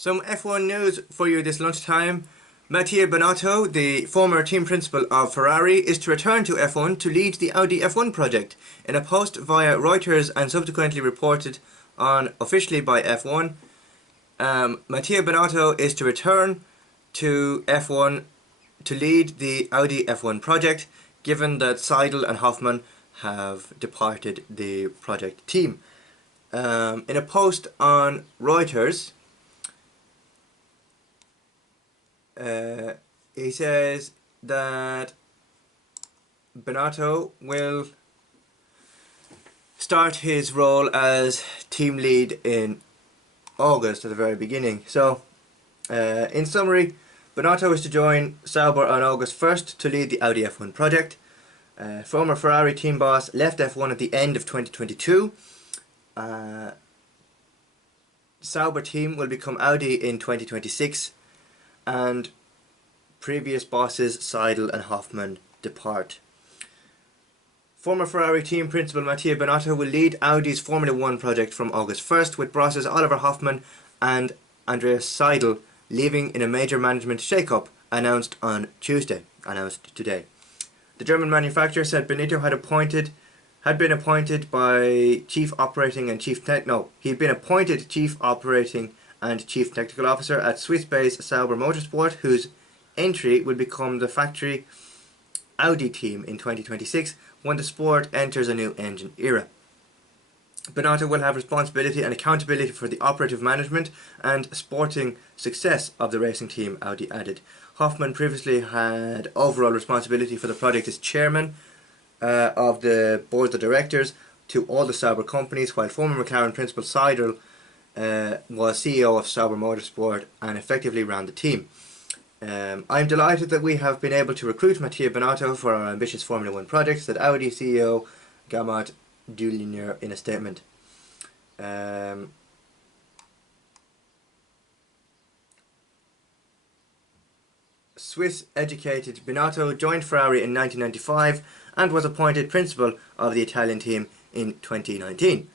Some F1 news for you this lunchtime. Mattia Binotto, the former team principal of Ferrari, is to return to F1 to lead the Audi F1 project. In a post via Reuters and subsequently reported on officially by F1, Mattia Binotto is to return to F1 to lead the Audi F1 project, given that Seidl and Hoffmann have departed the project team. In a post on Reuters, he says that Binotto will start his role as team lead in August at the very beginning. So, in summary, Binotto is to join Sauber on August 1st to lead the Audi F1 project. Former Ferrari team boss left F1 at the end of 2022. Sauber team will become Audi in 2026, and previous bosses Seidl and Hoffmann depart. Former Ferrari team principal Mattia Binotto will lead Audi's Formula 1 project from August 1st, with bosses Oliver Hoffmann and Andreas Seidl leaving in a major management shake-up announced today. The German manufacturer said Binotto had been appointed by Chief Operating and Chief Technical Officer at Swiss-based Sauber Motorsport, whose entry will become the factory Audi team in 2026 when the sport enters a new engine era. Binotto will have responsibility and accountability for the operative management and sporting success of the racing team, Audi added. Hoffmann previously had overall responsibility for the project as chairman of the board of directors to all the Sauber companies, while former McLaren principal Seidl was CEO of Sauber Motorsport and effectively ran the team. I'm delighted that we have been able to recruit Mattia Binotto for our ambitious Formula 1 project, said Audi CEO Gernot Doellner in a statement. Swiss-educated Binotto joined Ferrari in 1995 and was appointed principal of the Italian team in 2019.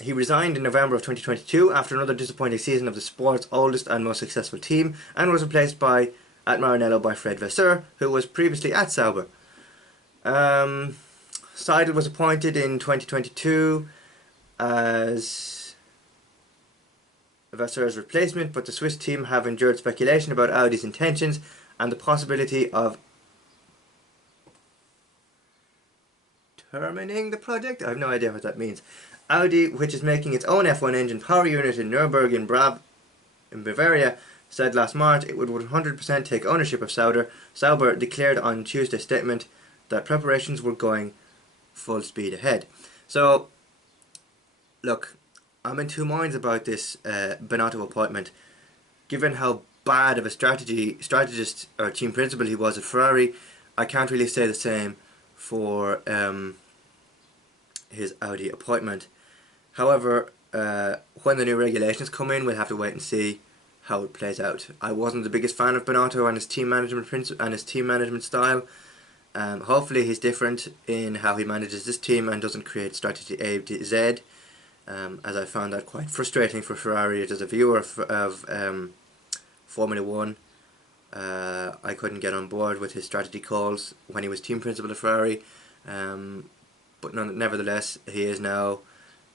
He resigned in November of 2022 after another disappointing season of the sport's oldest and most successful team, and was replaced at Maranello by Fred Vasseur, who was previously at Sauber. Seidl was appointed in 2022 as Vasseur's replacement, but the Swiss team have endured speculation about Audi's intentions and the possibility of terminating the project. I have no idea what that means. Audi, which is making its own F1 engine power unit in Nürburgring in Bavaria, said last March it would 100% take ownership of Sauber. Sauber declared on Tuesday's statement that preparations were going full speed ahead. So, look, I'm in two minds about this Binotto appointment. Given how bad of a strategist or team principal he was at Ferrari, I can't really say the same for his Audi appointment. However, when the new regulations come in, we'll have to wait and see how it plays out. I wasn't the biggest fan of Binotto and his team management style. Hopefully he's different in how he manages this team and doesn't create strategy A to Z, as I found that quite frustrating for Ferrari as a viewer of Formula 1. I couldn't get on board with his strategy calls when he was team principal of Ferrari, but nevertheless he is now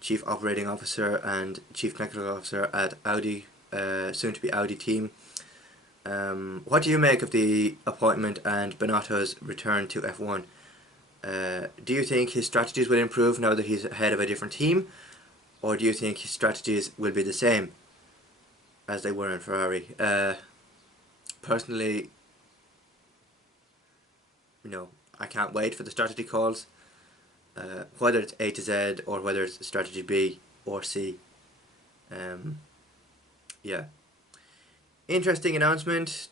Chief Operating Officer and Chief Technical Officer at Audi, soon to be Audi team. What do you make of the appointment and Binotto's return to F1? Do you think his strategies will improve now that he's head of a different team, or do you think his strategies will be the same as they were in Ferrari? Personally, I can't wait for the strategy calls, whether it's A to Z or whether it's strategy B or C. Yeah. Interesting announcement.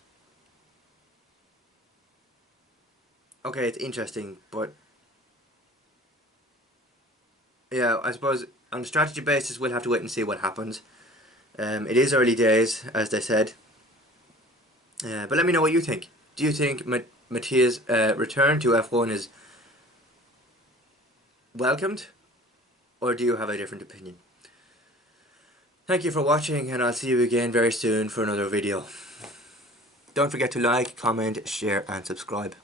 Okay, it's interesting, but yeah, I suppose on a strategy basis we'll have to wait and see what happens. It is early days, as they said. But let me know what you think. Do you think Mattia's return to F1 is welcomed, or do you have a different opinion? Thank you for watching, and I'll see you again very soon for another video. Don't forget to like, comment, share and subscribe.